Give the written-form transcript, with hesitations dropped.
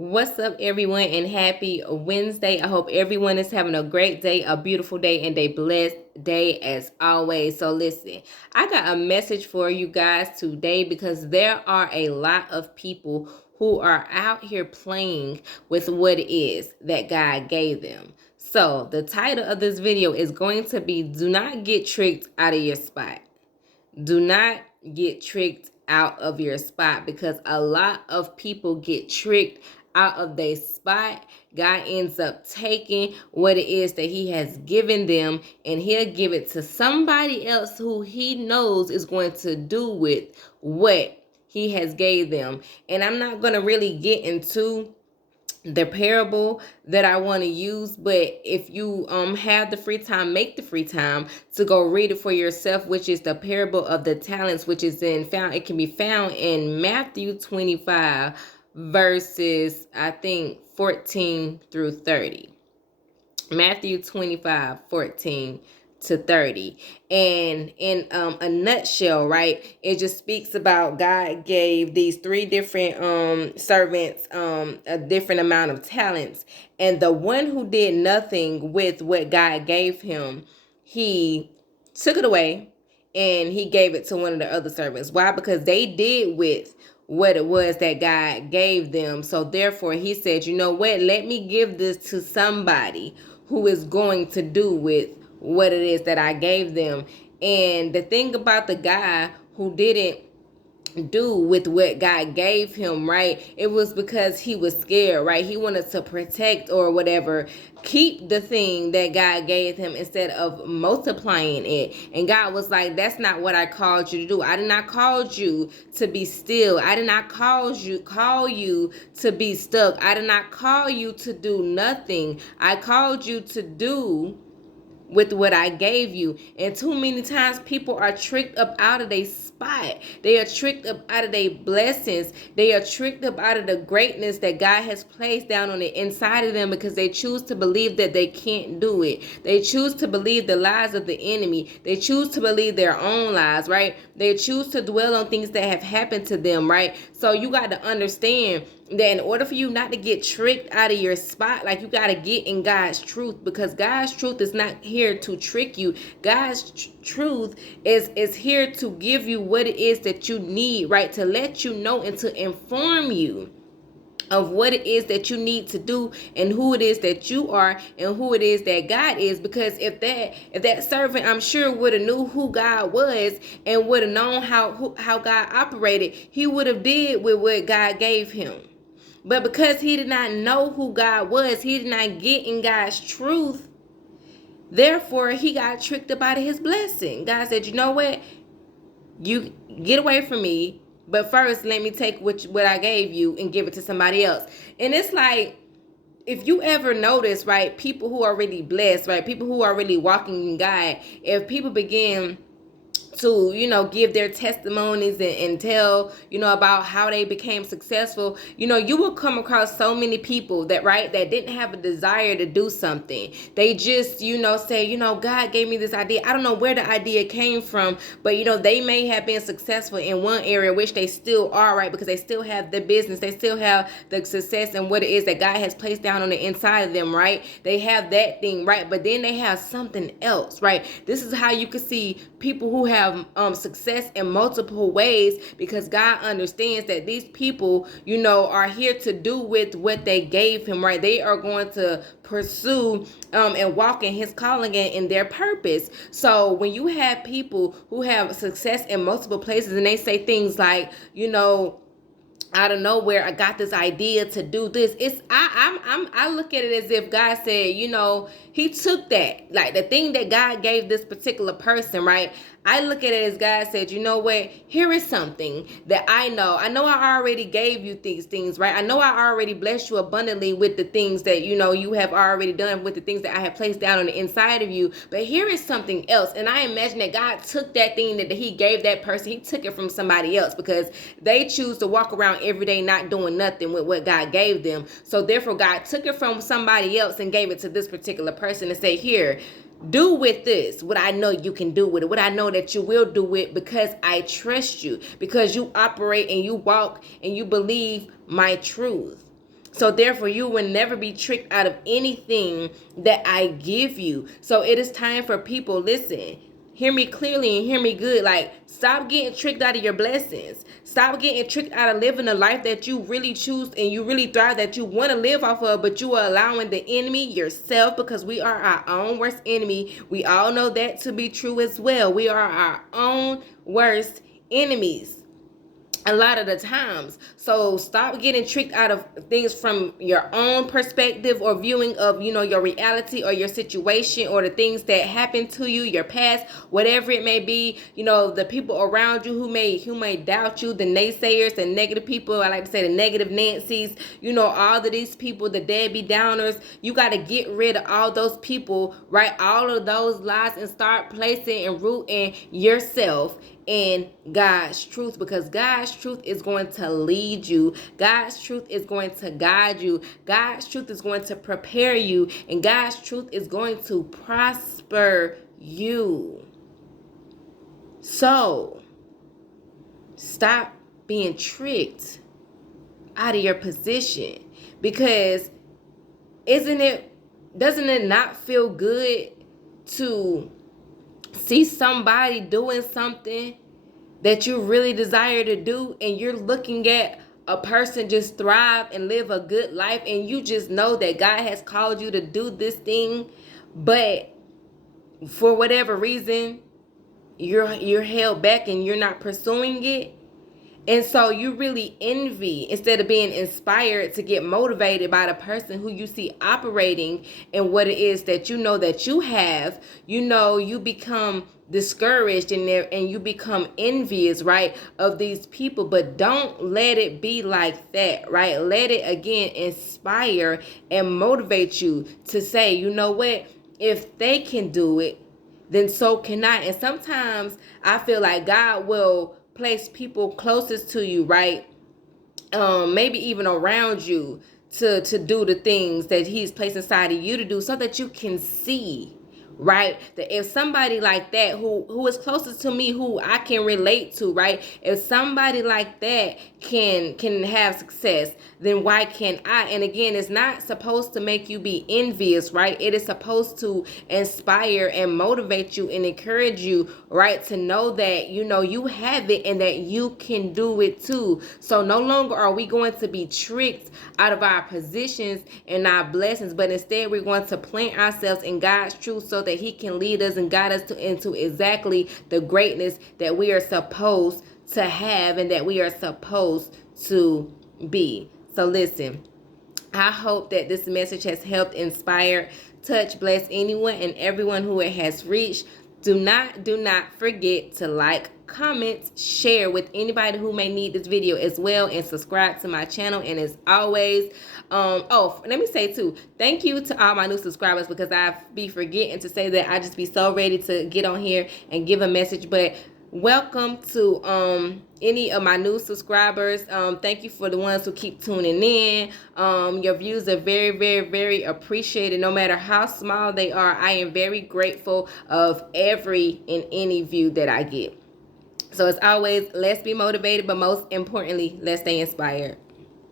What's up, everyone, and happy Wednesday. I hope everyone is having a great day, a beautiful day, and a blessed day as always. So listen, I got a message for you guys today because there are a lot of people who are out here playing with what it is that God gave them. So the title of this video is going to be Do Not Get Tricked Out of Your Spot. Do not get tricked out of your spot, because a lot of people get tricked out of their spot. God ends up taking what it is that he has given them, and he'll give it to somebody else who he knows is going to do with what he has gave them. And I'm not going to really get into the parable that I want to use, but if you have the free time, make the free time to go read it for yourself, which is the parable of the talents, which is it can be found in Matthew 25 verses, I think, 14 through 30. Matthew 25:14 to 30. And in a nutshell, right, it just speaks about God gave these three different servants a different amount of talents, and the one who did nothing with what God gave him, he took it away and he gave it to one of the other servants. Why? Because they did with what it was that God gave them. So therefore he said, you know what, let me give this to somebody who is going to do with what it is that I gave them. And the thing about the guy who didn't do with what God gave him, right, it was because he was scared, right? He wanted to protect or whatever, keep the thing that God gave him instead of multiplying it. And God was like, that's not what I called you to do. I did not call you to be still. I did not call you to be stuck. I did not call you to do nothing. I called you to do with what I gave you. And too many times people are tricked up out of their spot. They are tricked up out of their blessings. They are tricked up out of the greatness that God has placed down on the inside of them, because they choose to believe that they can't do it. They choose to believe the lies of the enemy. They choose to believe their own lies, right? They choose to dwell on things that have happened to them, right? So you got to understand that in order for you not to get tricked out of your spot, like, you got to get in God's truth, because God's truth is not here to trick you. God's truth is here to give you what it is that you need, right? To let you know and to inform you of what it is that you need to do, and who it is that you are, and who it is that God is. Because if that servant, I'm sure, would have knew who God was and would have known how God operated, he would have did with what God gave him. But because he did not know who God was, he did not get in God's truth, therefore he got tricked up out of his blessing. God said, you know what? You get away from me, but first let me take what I gave you and give it to somebody else. And it's like, if you ever notice, right, people who are really blessed, right, people who are really walking in God, if people begin to, give their testimonies and tell, about how they became successful, you will come across so many people that didn't have a desire to do something. They just, say, God gave me this idea. I don't know where the idea came from, but, they may have been successful in one area, which they still are, right? Because they still have the business. They still have the success and what it is that God has placed down on the inside of them, right? They have that thing, right? But then they have something else, right? This is how you can see people who have success in multiple ways, because God understands that these people, are here to do with what they gave him, right? They are going to pursue and walk in his calling and in their purpose. So when you have people who have success in multiple places and they say things like, out of nowhere, I got this idea to do this. I look at it as if God said, he took that, like the thing that God gave this particular person, right? I look at it as God said, you know what? Here is something that I know. I already gave you these things, right? I know I already blessed you abundantly with the things that, you have already done with the things that I have placed down on the inside of you. But here is something else. And I imagine that God took that thing that he gave that person. He took it from somebody else, because they choose to walk around every day not doing nothing with what God gave them. So therefore, God took it from somebody else and gave it to this particular person and say, here, do with this what I know you can do with it, what I know that you will do with, because I trust you, because you operate and you walk and you believe my truth. So therefore, you will never be tricked out of anything that I give you. So it is time for people, listen, hear me clearly and hear me good. Like, stop getting tricked out of your blessings. Stop getting tricked out of living a life that you really choose and you really thrive, that you want to live off of, but you are allowing the enemy, yourself, because we are our own worst enemy. We all know that to be true as well. We are our own worst enemies a lot of the times. So stop getting tricked out of things from your own perspective or viewing of, your reality or your situation or the things that happened to you, your past, whatever it may be. The people around you who may doubt you, the naysayers, the negative people, I like to say the negative Nancy's, all of these people, the Debbie Downers. You got to get rid of all those people, right? All of those lies, and start placing and rooting yourself in God's truth, because God's truth is going to lead you. God's truth is going to guide you. God's truth is going to prepare you, and God's truth is going to prosper you. So stop being tricked out of your position, because doesn't it not feel good to see somebody doing something that you really desire to do, and you're looking at a person just thrive and live a good life, and you just know that God has called you to do this thing, but for whatever reason you're held back and you're not pursuing it? And so you really envy instead of being inspired to get motivated by the person who you see operating in what it is that you have. You become discouraged and you become envious, right, of these people. But don't let it be like that, right? Let it again inspire and motivate you to say, you know what, if they can do it, then so can I. And sometimes I feel like God will place people closest to you, right? Maybe even around you to do the things that he's placed inside of you to do, so that you can see, right, that if somebody like that who is closest to me, who I can relate to, right, if somebody like that can have success, then why can't I? And again, it's not supposed to make you be envious, right? It is supposed to inspire and motivate you and encourage you, right, to know that you have it and that you can do it too. So no longer are we going to be tricked out of our positions and our blessings, but instead we're going to plant ourselves in God's truth, so that he can lead us and guide us into exactly the greatness that we are supposed to have and that we are supposed to be. So listen, I hope that this message has helped inspire, touch, bless anyone and everyone who it has reached. Do not forget to like, comment, share with anybody who may need this video as well, and subscribe to my channel. And as always, let me say too, thank you to all my new subscribers, because I be forgetting to say that. I just be so ready to get on here and give a message. But welcome to any of my new subscribers. Thank you for the ones who keep tuning in. Your views are very, very, very appreciated. No matter how small they are, I am very grateful of every and any view that I get. So as always, let's be motivated, but most importantly, let's stay inspired.